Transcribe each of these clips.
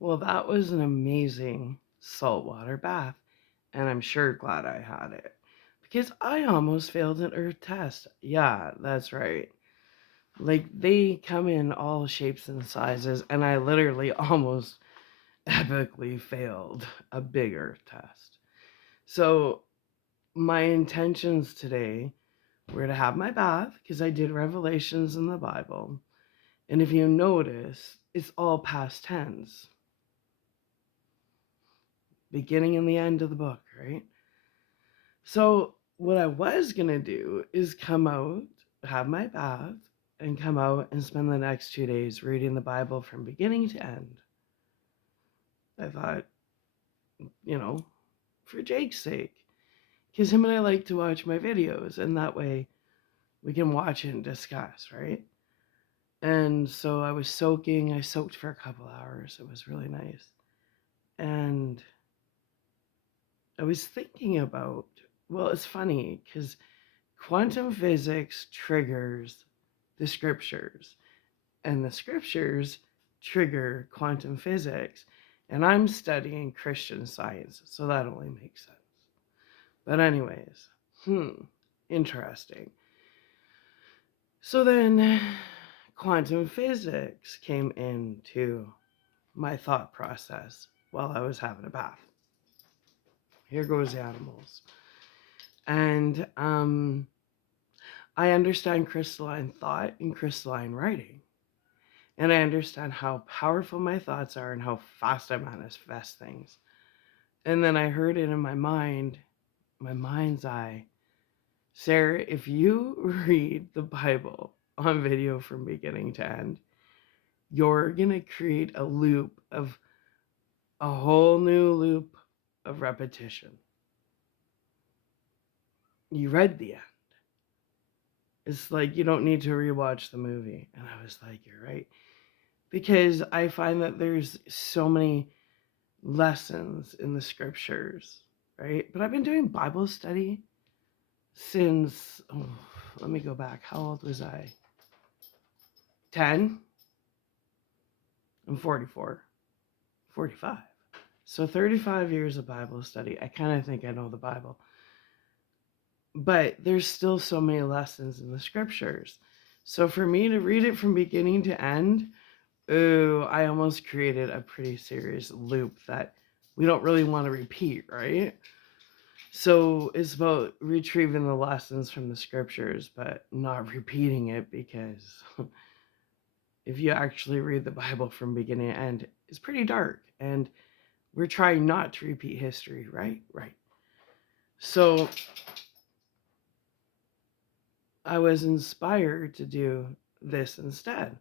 Well, that was an amazing saltwater bath, and I'm sure glad I had it because I almost failed an earth test. Yeah, that's right. Like they come in all shapes and sizes, and I literally almost epically failed a big earth test. So, my intentions today were to have my bath because I did Revelations in the Bible. And if you notice, it's all past tense, beginning and the end of the book, right? So, what I was going to do is come out, have my bath, and come out and spend the next 2 days reading the Bible from beginning to end. I thought, you know, for Jake's sake, because him and I like to watch my videos, and that way we can watch it and discuss, right? And so I was soaking. I soaked for a couple hours. It was really nice. And I was thinking about, well, it's funny because quantum physics triggers the scriptures, and the scriptures trigger quantum physics. And I'm studying Christian Science, so that only makes sense. But, anyways, interesting. So then quantum physics came into my thought process while I was having a bath. Here goes the animals. And I understand crystalline thought and crystalline writing. And I understand how powerful my thoughts are and how fast I manifest things. And then I heard it in my mind, my mind's eye. Sarah, if you read the Bible on video from beginning to end, you're going to create a loop of a whole new loop of repetition. You read the end. It's like you don't need to rewatch the movie. And I was like, you're right. Because I find that there's so many lessons in the scriptures, right? But I've been doing Bible study since, let me go back. How old was I? 10? I'm 44, 45. So 35 years of Bible study. I kind of think I know the Bible. But there's still so many lessons in the scriptures. So for me to read it from beginning to end, I almost created a pretty serious loop that we don't really want to repeat, right? So it's about retrieving the lessons from the scriptures, but not repeating it, because if you actually read the Bible from beginning to end, it's pretty dark. And we're trying not to repeat history, right? Right. So I was inspired to do this instead.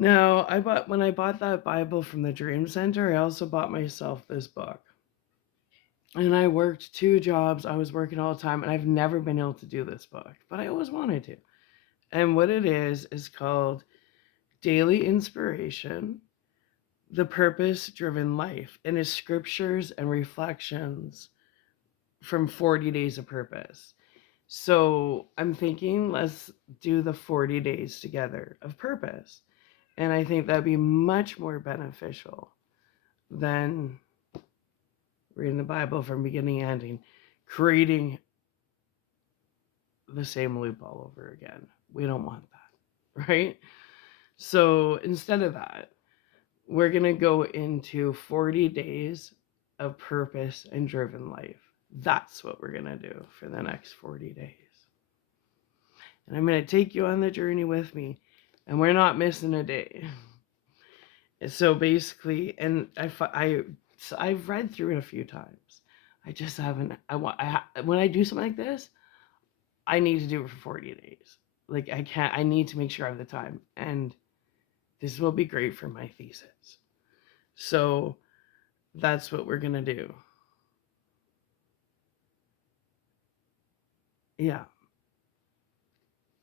Now, when I bought that Bible from the Dream Center, I also bought myself this book. And I worked 2 jobs. I was working all the time, and I've never been able to do this book, but I always wanted to. And what it is called Daily Inspiration, The Purpose-Driven Life, and it's scriptures and reflections from 40 Days of Purpose. So I'm thinking let's do the 40 days together of purpose. And I think that'd be much more beneficial than reading the Bible from beginning to ending, creating the same loop all over again. We don't want that, right? So instead of that, we're going to go into 40 days of purpose and driven life. That's what we're going to do for the next 40 days. And I'm going to take you on the journey with me, and we're not missing a day. So basically, and I've read through it a few times. I just haven't. When I do something like this, I need to do it for 40 days. Like I can't. I need to make sure I have the time, and this will be great for my thesis. So that's what we're gonna do. Yeah.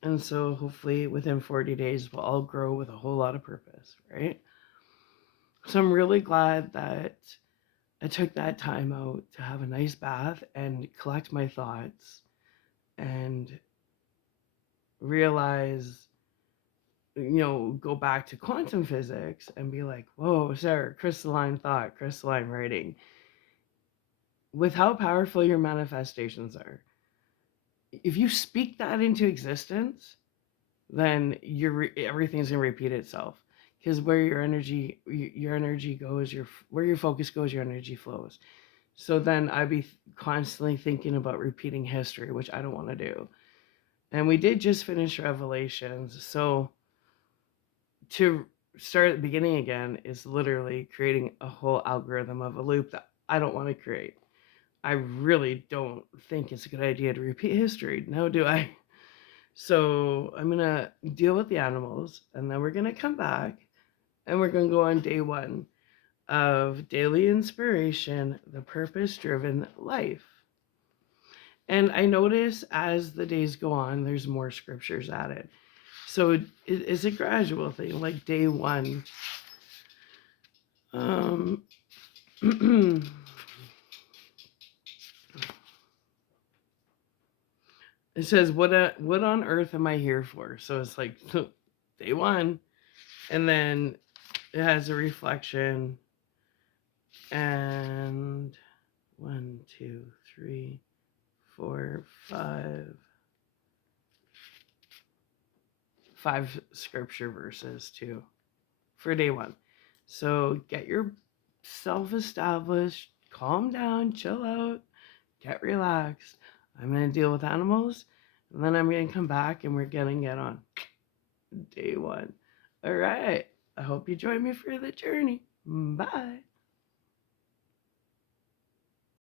And so hopefully within 40 days we'll all grow with a whole lot of purpose, right? So I'm really glad that I took that time out to have a nice bath and collect my thoughts and realize go back to quantum physics and be like, whoa, Sarah, crystalline thought, crystalline writing. With how powerful your manifestations are, if you speak that into existence, then everything's gonna repeat itself. Because where your energy goes, where your focus goes, your energy flows. So then I'd be constantly thinking about repeating history, which I don't want to do. And we did just finish Revelations, so to start at the beginning again is literally creating a whole algorithm of a loop that I don't want to create. I really don't think it's a good idea to repeat history. No, do I? So I'm going to deal with the animals, and then we're going to come back and we're going to go on day 1 of daily inspiration, the purpose driven life. And I notice as the days go on, there's more scriptures added. So it's a gradual thing, like day 1. It says, what on earth am I here for? So it's like day 1. And then it has a reflection. And 1, 2, 3, 4, 5 scripture verses too for day 1. So get yourself established, calm down, chill out, get relaxed. I'm going to deal with animals, and then I'm going to come back and we're going to get on day 1. All right. I hope you join me for the journey. Bye.